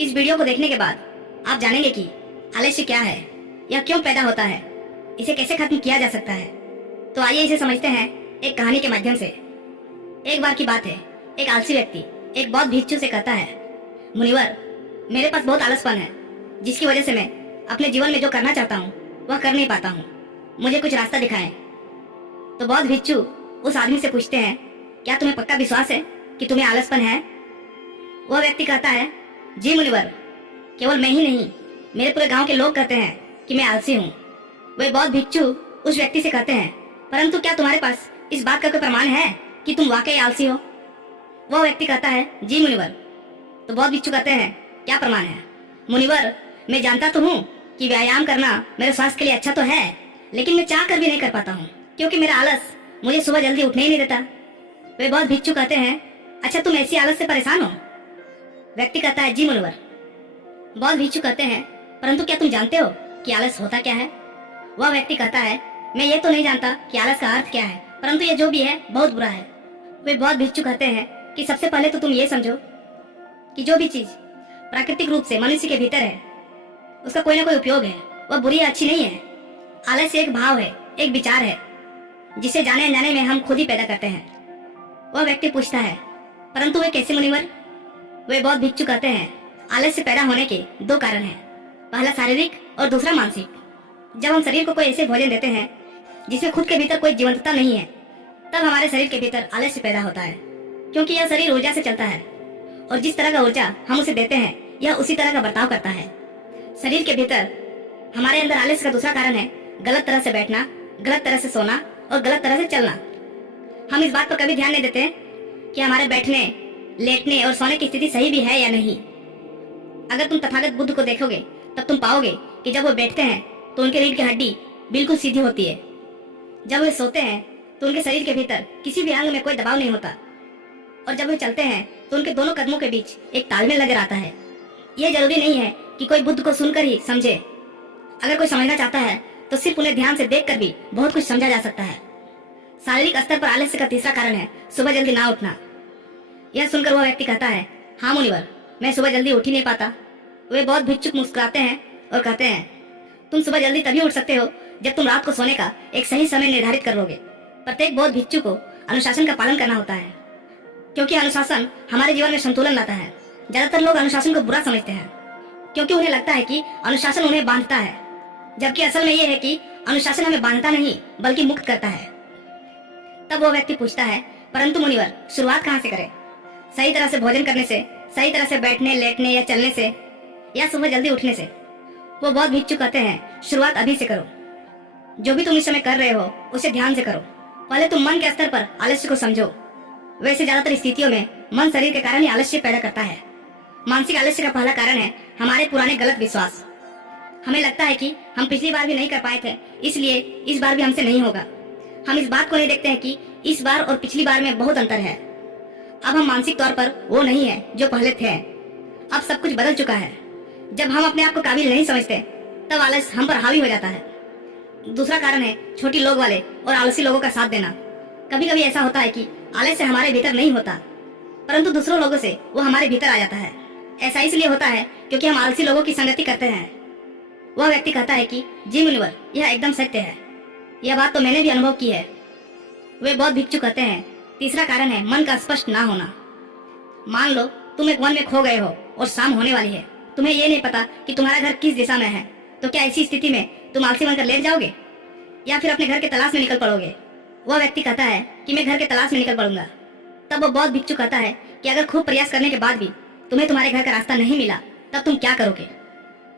इस वीडियो को देखने के बाद आप जानेंगे कि आलस्य क्या है, यह क्यों पैदा होता है, इसे कैसे खत्म किया जा सकता है। तो आइए इसे समझते हैं एक कहानी के माध्यम से। एक बार की बात है, एक आलसी व्यक्ति एक बौद्ध भिक्षु से कहता है, मुनिवर, मेरे पास बहुत आलसपन है, जिसकी वजह से मैं अपने जीवन में जो करना चाहता हूँ वह कर नहीं पाता हूँ। मुझे कुछ रास्ता दिखाएं। तो बौद्ध भिक्षु उस आदमी से पूछते हैं, क्या तुम्हें पक्का विश्वास है कि तुम्हें आलसपन है? वह व्यक्ति कहता है, जी मुनिवर, केवल मैं ही नहीं, मेरे पूरे गांव के लोग कहते हैं कि मैं आलसी हूँ। वे बौद्ध भिक्षु उस व्यक्ति से कहते हैं, परंतु क्या तुम्हारे पास इस बात का कोई प्रमाण है कि तुम वाकई आलसी हो? वह व्यक्ति कहता है, जी मुनिवर। तो बौद्ध भिक्षु कहते हैं, क्या प्रमाण है? मुनिवर, मैं जानता तो हूँ कि व्यायाम करना मेरे स्वास्थ्य के लिए अच्छा तो है, लेकिन मैं चाह कर भी नहीं कर पाता हूँ, क्योंकि मेरा आलस मुझे सुबह जल्दी उठने ही नहीं देता। वे बौद्ध भिक्षु कहते हैं, अच्छा तुम ऐसी आलस से परेशान हो? व्यक्ति कहता है, जी मुनिवर। बौद्ध भिक्षु कहते हैं, परंतु क्या तुम जानते हो कि आलस होता क्या है? वह व्यक्ति कहता है, मैं ये तो नहीं जानता कि आलस का अर्थ क्या है, परंतु ये जो भी है बहुत बुरा है। वे बौद्ध भिक्षु कहते हैं कि सबसे पहले तो तुम ये समझो कि जो भी चीज प्राकृतिक रूप से मनुष्य के भीतर है उसका कोई ना कोई उपयोग है, वह बुरी या अच्छी नहीं है। आलस्य एक भाव है, एक विचार है, जिसे जाने अनजाने में हम खुद ही पैदा करते हैं। वह व्यक्ति पूछता है, परंतु वे कैसे मुनिवर? वे बौद्ध भिक्षु कहते हैं, आलस्य पैदा होने के दो कारण हैं, पहला शारीरिक और दूसरा मानसिक। जब हम शरीर को कोई ऐसे भोजन देते हैं जिसमें खुद के भीतर कोई जीवंतता नहीं है, तब हमारे शरीर के भीतर आलस्य पैदा होता है, क्योंकि यह शरीर ऊर्जा से चलता है और जिस तरह का ऊर्जा हम उसे देते हैं यह उसी तरह का बर्ताव करता है। शरीर के भीतर हमारे अंदर आलस्य का दूसरा कारण है गलत तरह से बैठना, गलत तरह से सोना और गलत तरह से चलना। हम इस बात पर कभी ध्यान नहीं देते कि हमारे बैठने, लेटने और सोने की स्थिति सही भी है या नहीं। अगर तुम तथागत बुद्ध को देखोगे तब तुम पाओगे कि जब वो बैठते हैं तो उनके रीढ़ की हड्डी बिल्कुल सीधी होती है। जब वे सोते हैं तो उनके शरीर के भीतर किसी भी अंग में कोई दबाव नहीं होता, और जब वे चलते हैं तो उनके दोनों कदमों के बीच एक तालमेल नजर आता है। यह जरूरी नहीं है कि कोई बुद्ध को सुनकर ही समझे। अगर कोई समझना चाहता है तो सिर्फ उन्हें ध्यान से देखकर भी बहुत कुछ समझा जा सकता है। शारीरिक स्तर पर आलस्य का तीसरा कारण है सुबह जल्दी ना उठना। यह सुनकर वह व्यक्ति कहता है, हाँ मुनिवर, मैं सुबह जल्दी उठ ही नहीं पाता। वे बहुत भिक्षुक मुस्कुराते हैं और कहते हैं, तुम सुबह जल्दी तभी उठ सकते हो जब तुम रात को सोने का एक सही समय निर्धारित कर लोगे। प्रत्येक बौद्ध भिक्षु को अनुशासन का पालन करना होता है, क्योंकि अनुशासन हमारे जीवन में संतुलन लाता है। ज्यादातर लोग अनुशासन को बुरा समझते हैं, क्योंकि उन्हें लगता है कि अनुशासन उन्हें बांधता है, जबकि असल में यह है कि अनुशासन हमें बांधता नहीं बल्कि मुक्त करता है। तब वो व्यक्ति पूछता है, परंतु मुनिवर, शुरुआत कहाँ से करें? सही तरह से भोजन करने से, सही तरह से बैठने, लेटने या चलने से, या सुबह जल्दी उठने से? वो बौद्ध भिक्षु कहते हैं, शुरुआत अभी से करो। जो भी तुम इस समय कर रहे हो उसे ध्यान से करो। पहले तुम मन के स्तर पर आलस्य को समझो। वैसे ज्यादातर स्थितियों में मन शरीर के कारण ही आलस्य पैदा करता है। मानसिक आलस्य का पहला कारण है हमारे पुराने गलत विश्वास। हमें लगता है कि हम पिछली बार भी नहीं कर पाए थे, इसलिए इस बार भी हमसे नहीं होगा। हम इस बात को नहीं देखते हैं कि इस बार और पिछली बार में बहुत अंतर है। अब हम मानसिक तौर पर वो नहीं है जो पहले थे। अब सब कुछ बदल चुका है। जब हम अपने आप को काबिल नहीं समझते तब आलस हम पर हावी हो जाता है। दूसरा कारण है छोटी लोग वाले और आलसी लोगों का साथ देना। कभी कभी ऐसा होता है कि आलस्य हमारे भीतर नहीं होता, परंतु दूसरों लोगों से वो हमारे भीतर आ जाता है। ऐसा इसलिए होता है क्योंकि हम आलसी लोगों की संगति करते हैं। वह व्यक्ति कहता है कि जी मुनिवर, यह एकदम सत्य है, यह बात तो मैंने भी अनुभव की है। वे बौद्ध भिक्षु कहते हैं, तीसरा कारण है मन का स्पष्ट ना होना। मान लो तुम एक वन में खो गए हो और शाम होने वाली है, तुम्हें ये नहीं पता कि तुम्हारा घर किस दिशा में है, तो क्या ऐसी स्थिति में तुम आलसी बनकर लेट जाओगे या फिर अपने घर के तलाश में निकल पड़ोगे? वह व्यक्ति कहता है कि मैं घर के तलाश में निकल पड़ूंगा। तब वो बौद्ध भिक्षु कहता है कि अगर खूब प्रयास करने के बाद भी तुम्हें तुम्हारे घर का रास्ता नहीं मिला तब तुम क्या करोगे?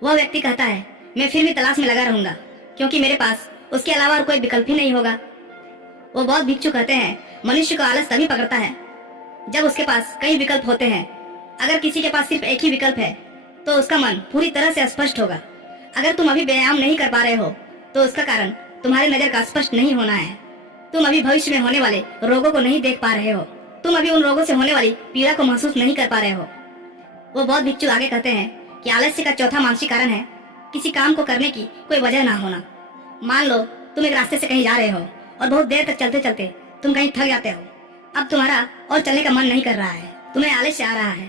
वह व्यक्ति कहता है, मैं फिर भी तलाश में लगा रहूंगा, क्योंकि मेरे पास उसके अलावा और कोई विकल्प ही नहीं होगा। वो बौद्ध भिक्षु कहते हैं, मनुष्य को आलस तभी पकड़ता है जब उसके पास कई विकल्प होते हैं। अगर किसी के पास सिर्फ एक ही विकल्प है तो उसका मन पूरी तरह से स्पष्ट होगा। अगर तुम अभी व्यायाम नहीं कर पा रहे हो तो उसका कारण तुम्हारी नजर का स्पष्ट नहीं होना है। तुम अभी भविष्य में होने वाले रोगों को नहीं देख पा रहे हो। तुम अभी उन रोगों से होने वाली पीड़ा को महसूस नहीं कर पा रहे हो। वो बौद्ध भिक्षु आगे कहते हैं कि आलस्य का चौथा मानसिक कारण है किसी काम को करने की कोई वजह ना होना। मान लो तुम एक रास्ते से कहीं जा रहे हो और बहुत देर तक चलते चलते तुम कहीं थक जाते हो। अब तुम्हारा और चलने का मन नहीं कर रहा है, तुम्हें आलस्य आ रहा है।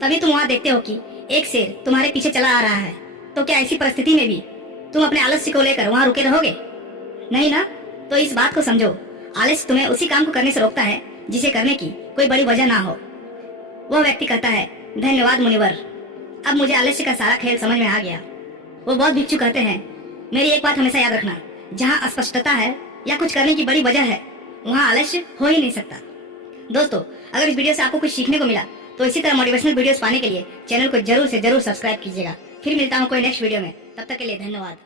तभी तुम वहाँ देखते हो कि एक शेर तुम्हारे पीछे चला आ रहा है, तो क्या ऐसी परिस्थिति में भी तुम अपने आलस्य को लेकर वहां रुके रहोगे? नहीं ना। तो इस बात को समझो, आलस्य तुम्हें उसी काम को करने से रोकता है जिसे करने की कोई बड़ी वजह ना हो। वह व्यक्ति कहता है, धन्यवाद मुनिवर, अब मुझे आलस्य का सारा खेल समझ में आ गया। वो बहुत भिक्षु कहते हैं, मेरी एक बात हमेशा याद रखना, जहाँ अस्पष्टता है या कुछ करने की बड़ी वजह है, वहाँ आलस्य हो ही नहीं सकता। दोस्तों, अगर इस वीडियो से आपको कुछ सीखने को मिला तो इसी तरह मोटिवेशनल वीडियोस पाने के लिए चैनल को जरूर से जरूर सब्सक्राइब कीजिएगा। फिर मिलता हूँ कोई नेक्स्ट वीडियो में, तब तक के लिए धन्यवाद।